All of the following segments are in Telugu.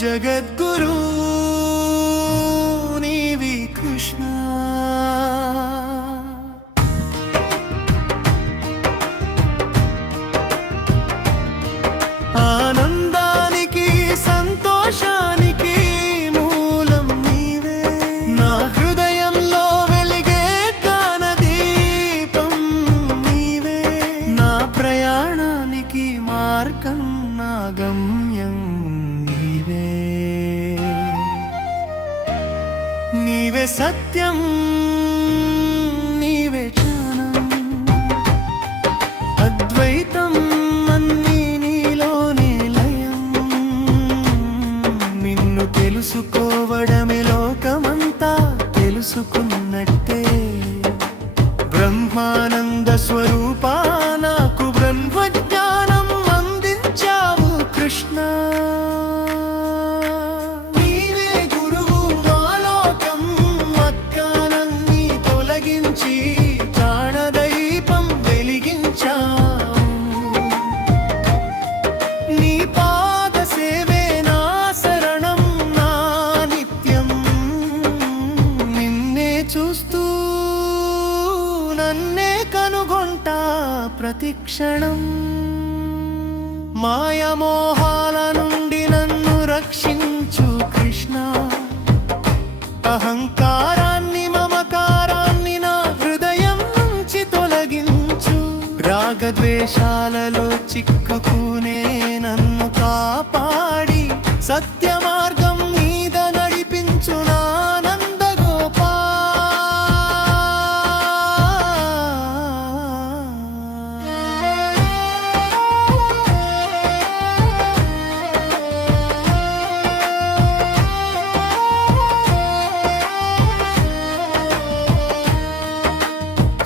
జగద్గురు నీవి కృష్ణ. ఆనందానికి సంతోషానికి మూలం నీవే, నా హృదయంలో వెలిగే జ్ఞానదీపం నీవే, నా ప్రయాణానికి మార్గం నా గమ్యం నీవే. నీవే సత్యం నీవే జ్ఞానం, అద్వైతం అన్నీ నీలోనే లయం. నిన్ను తెలుసుకోవడమే లోకమంతా తెలుసుకున్నట్టే. బ్రహ్మానంద స్వరూపా నాకు బ్రహ్మజ్ఞానం అందించావు కృష్ణ. నీవే గురువు మాలోకం అజ్ఞానాన్ని తొలగించి జ్ఞానదీపం వెలిగించావు. నీ పాద సేవే నా శరణం నా నిత్యం. నిన్నే చూస్తూ నన్నే కనుగొంటా ప్రతిక్షణం. మాయమోహాల నుండి నన్ను రక్షించు కృష్ణ. అహంకారాన్ని మమకారాన్ని నా హృదయం నుంచి తొలగించు. రాగద్వేషాలలో చిక్కుకునే నన్ను కాపాడి సత్య మార్గం మీద నడిపించు నా నందగోపా.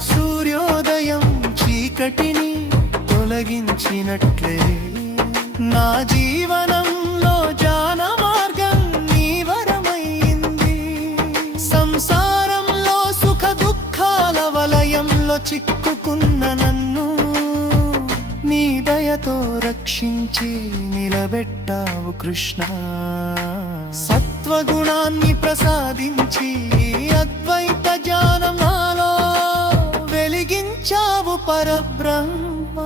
సూర్యోదయం చీకటిని తొలగించినట్లే నా జీవనంలో జ్ఞాన మార్గం నీ వరమైంది. సంసారంలో సుఖ దుఃఖాల వలయంలో చిక్కుకున్న నన్ను నీ దయతో రక్షించి నిలబెట్టావు కృష్ణ. సత్వగుణాన్ని ప్రసాదించి అద్వైత జ్ఞానం నాలో వెలిగించావు పరబ్రహ్మ.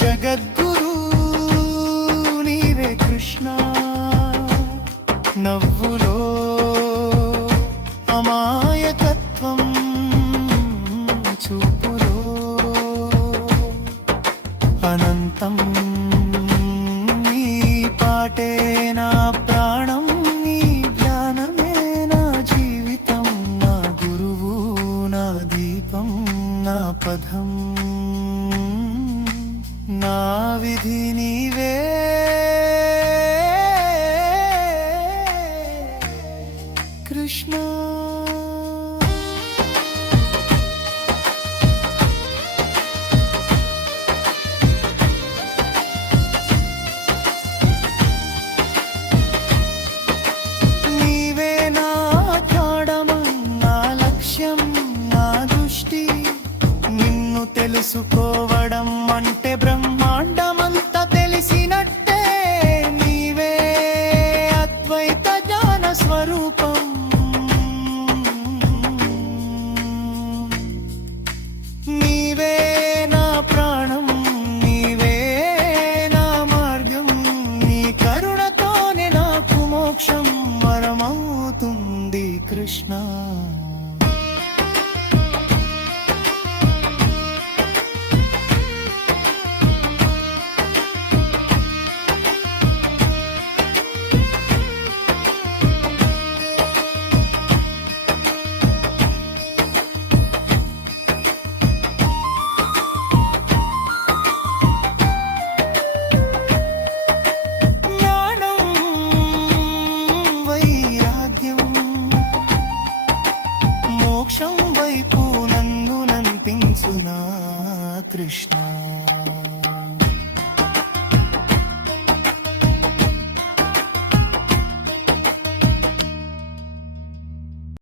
జగద్గురు నీవే కృష్ణ. నవ్వులో అమాయకత్వం, చూపులో అనంతం. నీ పాటే నా ప్రాణం, నీ జ్ఞానమే నా జీవితం. నా గురువు నా దీపం నా పదం, నా విధి నీవే కృష్ణ. నీవే నా తాడమం, నా లక్ష్యం నా దృష్టి. నిన్ను తెలుసుకోవడం అంటే బ్రహ్మాండమంతా తెలిసినట్టే. నీవే అద్వైత జ్ఞాన స్వరూపం. నీవే నా ప్రాణం, నీవే నా మార్గం. నీ కరుణతోనే నాకు మోక్షం వరమవుతుంది కృష్ణ. వైపు నన్ను నంపించునా కృష్ణ.